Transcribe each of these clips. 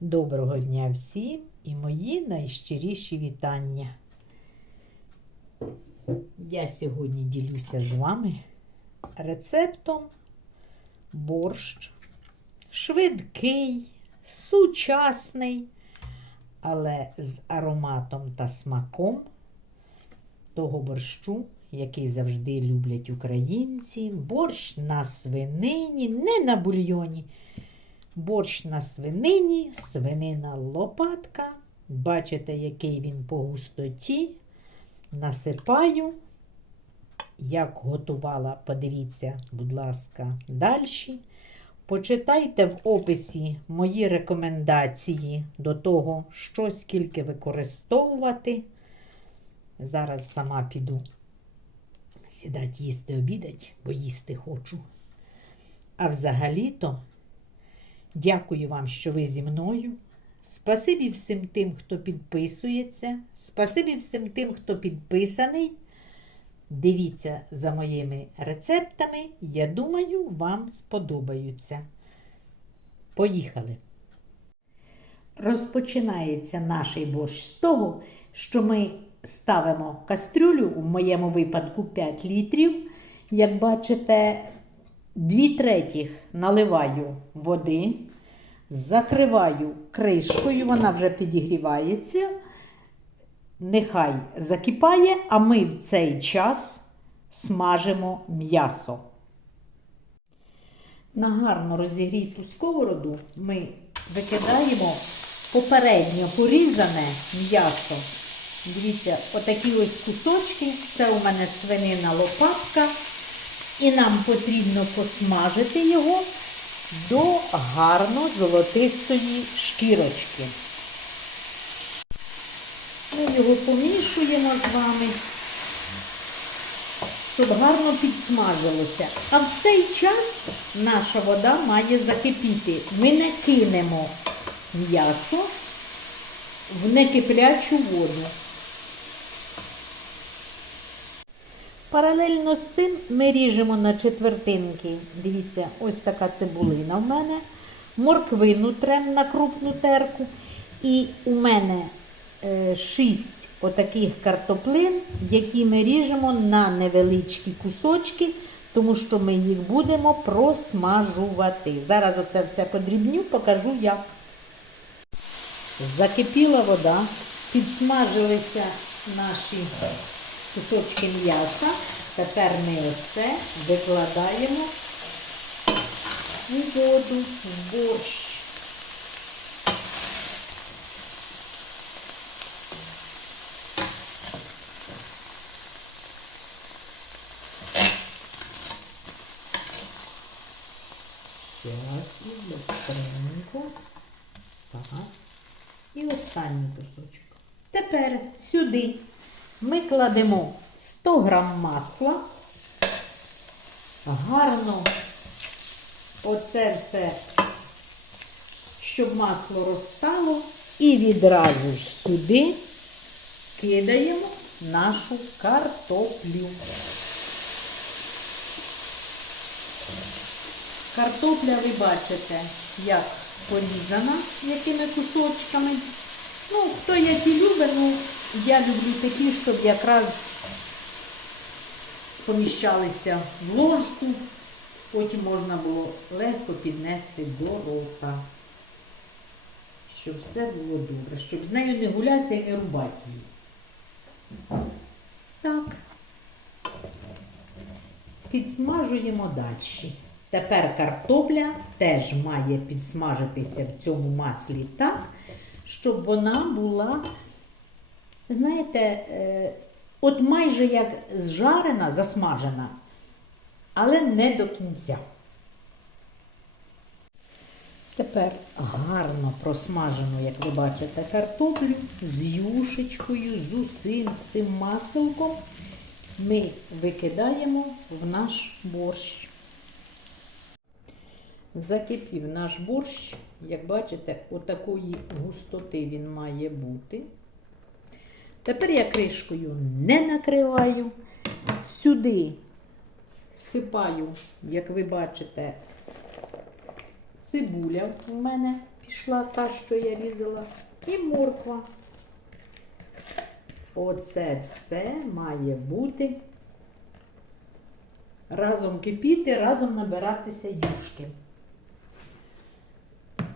Доброго дня всім і мої найщиріші вітання. Я сьогодні ділюся з вами рецептом борщ. Швидкий, сучасний, але з ароматом та смаком того борщу, який завжди люблять українці. Борщ на свинині, не на бульйоні. Борщ на свинині, свинина лопатка. Бачите, який він по густоті. Насипаю. Як готувала, подивіться, будь ласка, далі. Почитайте в описі мої рекомендації до того, що скільки використовувати. Зараз сама піду сідати їсти обідать, бо їсти хочу. А взагалі-то. Дякую вам, що ви зі мною. Спасибі всім тим, хто підписується. Спасибі всім тим, хто підписаний. Дивіться за моїми рецептами. Я думаю, вам сподобаються. Поїхали. Розпочинається наш борщ з того, що ми ставимо кастрюлю, в моєму випадку 5 літрів. Як бачите, Дві третіх наливаю води, закриваю кришкою, вона вже підігрівається. Нехай закипає, а ми в цей час смажимо м'ясо. На гарно розігріту сковороду ми викидаємо попередньо порізане м'ясо. Дивіться, отакі ось кусочки. Це у мене свинина лопатка. І нам потрібно посмажити його до гарно золотистої шкірочки. Ми його помішуємо з вами, щоб гарно підсмажилося. А в цей час наша вода має закипіти. Ми не кинемо м'ясо в некиплячу воду. Паралельно з цим ми ріжемо на четвертинки. Дивіться, ось така цибулина в мене. Морквину трем на крупну терку. І у мене е, шість отаких картоплин, які ми ріжемо на невеличкі кусочки, тому що ми їх будемо просмажувати. Зараз оце все подрібню, покажу як. Закипіла вода, підсмажилися наші кусочки м'яса. Тепер ми оце викладаємо у воду, в борщ. Зараз і быстренько. Так. І останній кусочок. Тепер сюди ми кладемо 100 грам масла, гарно оце все, щоб масло розстало, і відразу ж сюди кидаємо нашу картоплю. Картопля ви бачите, як порізана, якими кусочками. Ну, хто які любить, ну, я люблю такі, щоб якраз поміщалися в ложку, потім можна було легко піднести до рота. Щоб все було добре, щоб з нею не гулятися і не рубати її. Так. Підсмажуємо далі. Тепер картопля теж має підсмажитися в цьому маслі так, щоб вона була, знаєте, е, от майже як зжарена, засмажена, але не до кінця. Тепер гарно просмажену, як ви бачите, картоплю з юшечкою, з усім, з цим маселком ми викидаємо в наш борщ. Закипів наш борщ, як бачите, отакої густоти він має бути. Тепер я кришкою не накриваю. Сюди всипаю, як ви бачите, цибуля в мене пішла та, що я різала, і морква. Оце все має бути разом кипіти, разом набиратися юшки.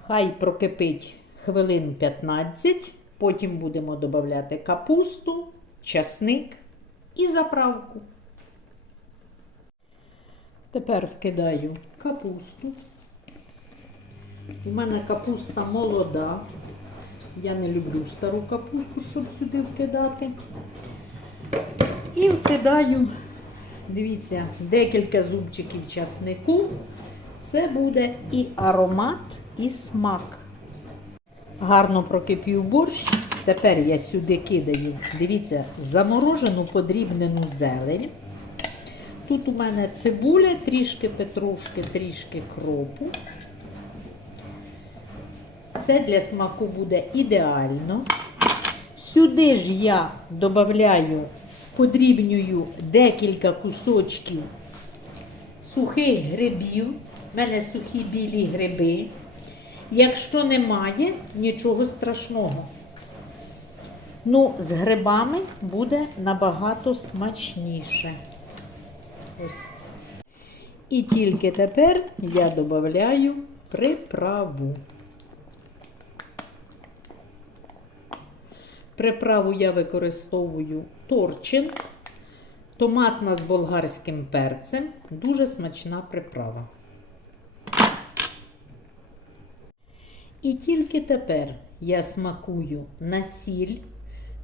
Хай прокипить хвилин 15, потім будемо додати капусту, часник і заправку. Тепер вкидаю капусту. У мене капуста молода. Я не люблю стару капусту, щоб сюди вкидати. І вкидаю, дивіться, декілька зубчиків часнику. Це буде і аромат, і смак. Гарно прокипів борщ. Тепер я сюди кидаю, дивіться, заморожену подрібнену зелень. Тут у мене цибуля, трішки петрушки, трішки кропу. Це для смаку буде ідеально. Сюди ж я додаю, подрібнюю декілька кусочків сухих грибів. У мене сухі білі гриби. Якщо немає, нічого страшного. Ну, з грибами буде набагато смачніше. Ось. І тільки тепер я додаю приправу. Приправу я використовую торчин, томатна з болгарським перцем. Дуже смачна приправа. І тільки тепер я смакую на сіль,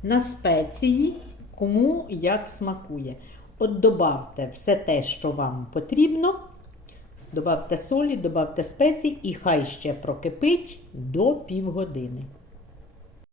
на спеції, кому як смакує. От добавте все те, що вам потрібно. Добавте солі, добавте спеції і хай ще прокипить до півгодини.